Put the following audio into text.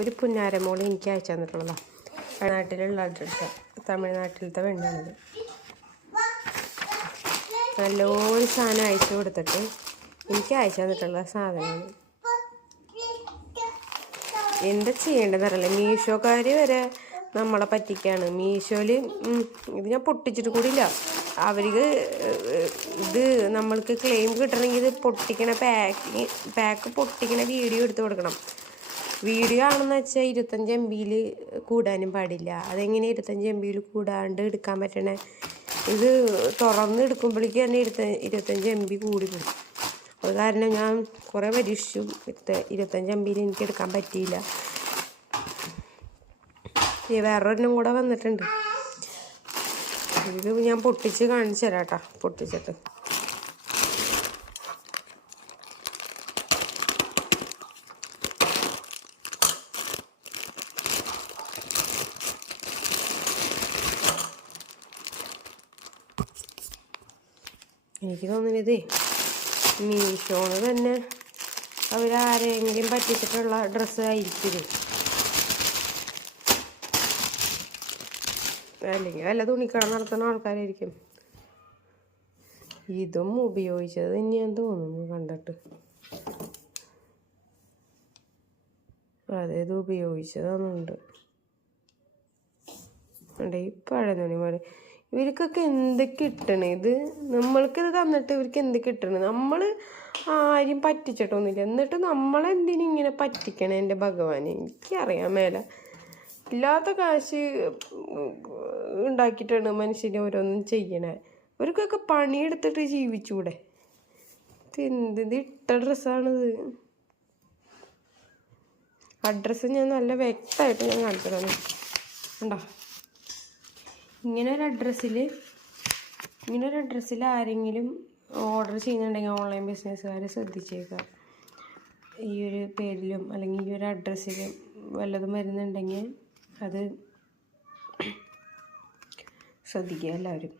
ഒരു പുന്നാരമോൾ എനിക്ക് അയച്ചു തന്നിട്ടുള്ളതാണ് നാട്ടിലുള്ള അഡ്രസ്സ് തമിഴ്നാട്ടിലത്തെ വെണ്ണാണിത് നല്ലൊരു സാധനം അയച്ചു കൊടുത്തിട്ട് എനിക്ക് അയച്ചു തന്നിട്ടുള്ള സാധനമാണ്. എന്താ ചെയ്യേണ്ടതറിയില്ല മീഷോക്കാർ വരെ നമ്മളെ പറ്റിക്കാണ്. മീഷോയിൽ ഇത് ഞാൻ പൊട്ടിച്ചിട്ട് കൂടിയില്ല. അവർക്ക് ഇത് നമ്മൾക്ക് ക്ലെയിം കിട്ടണമെങ്കിൽ ഇത് പൊട്ടിക്കണ പാക്ക് പാക്ക് പൊട്ടിക്കണ വീഡിയോ എടുത്ത് കൊടുക്കണം. വീഡിയോ ആണെന്ന് വെച്ചാൽ ഇരുപത്തഞ്ച് എം ബിയിൽ കൂടാനും പാടില്ല. അതെങ്ങനെ ഇരുപത്തഞ്ച് എം ബിയിൽ കൂടാണ്ട് എടുക്കാൻ പറ്റണേ? ഇത് തുറന്ന് എടുക്കുമ്പോഴേക്കും തന്നെ ഇരുപത്ത ഇരുപത്തഞ്ച് എം ബി കൂടി പോകും അത് കാരണം ഞാൻ കുറേ പരീക്ഷിച്ചു. ഇരുപത്ത ഇരുപത്തഞ്ച് എം ബിയിൽ എനിക്ക് എടുക്കാൻ പറ്റിയില്ല. വേറൊരെണ്ണം കൂടെ വന്നിട്ടുണ്ട്. ഇത് ഞാൻ പൊട്ടിച്ച് കാണിച്ചു തരാം കേട്ടോ പൊട്ടിച്ചിട്ട്. എനിക്ക് തോന്നുന്നത് മീഷോന്ന് തന്നെ അവരാരെങ്കിലും പറ്റിച്ചിട്ടുള്ള ഡ്രസ്സ് ആയിരിക്കും. അല്ലെങ്കിൽ വല്ല തുണിക്കട നടത്തുന്ന ആൾക്കാരായിരിക്കും. ഇതും ഉപയോഗിച്ചത് തന്നെയാന്ന് തോന്നുന്നു കണ്ടിട്ട്. അതായത് ഉപയോഗിച്ചതാണെന്നുണ്ട് ഈ പഴയ തുണിമാർ ഇവർക്കൊക്കെ എന്ത് കിട്ടണേ? ഇത് നമ്മൾക്കിത് തന്നിട്ട് ഇവർക്ക് എന്ത് കിട്ടണേ? നമ്മൾ ആരും പറ്റിച്ചിട്ടൊന്നുമില്ല. എന്നിട്ട് നമ്മളെന്തിനും ഇങ്ങനെ പറ്റിക്കണേ എന്റെ ഭഗവാനെ? എനിക്കറിയാൻ മേല. ഇല്ലാത്ത കാശ് ഉണ്ടാക്കിയിട്ടാണ് മനുഷ്യനെ ഓരോന്നും ചെയ്യണേ. ഇവർക്കൊക്കെ പണിയെടുത്തിട്ട് ജീവിച്ചൂടെ? എന്ത് ഇത് ഇട്ട ഡ്രസ്സാണിത്. അഡ്രസ്സ് ഞാൻ നല്ല വ്യക്തമായിട്ട് ഞാൻ കാണിച്ചു തന്നെ ഉണ്ടോ ഇങ്ങനെ ഒരു അഡ്രസ്സിൽ ഇങ്ങനെ ഒരു അഡ്രസ്സിൽ ആരെങ്കിലും ഓർഡർ ചെയ്യുന്നുണ്ടെങ്കിൽ ഓൺലൈൻ ബിസിനസ്സുകാർ ശ്രദ്ധിച്ചേക്കുക ഈ ഒരു പേരിലും അല്ലെങ്കിൽ ഈ ഒരു അഡ്രസ്സിലും വല്ലതും വരുന്നുണ്ടെങ്കിൽ അത് ശ്രദ്ധിക്കുക എല്ലാവരും.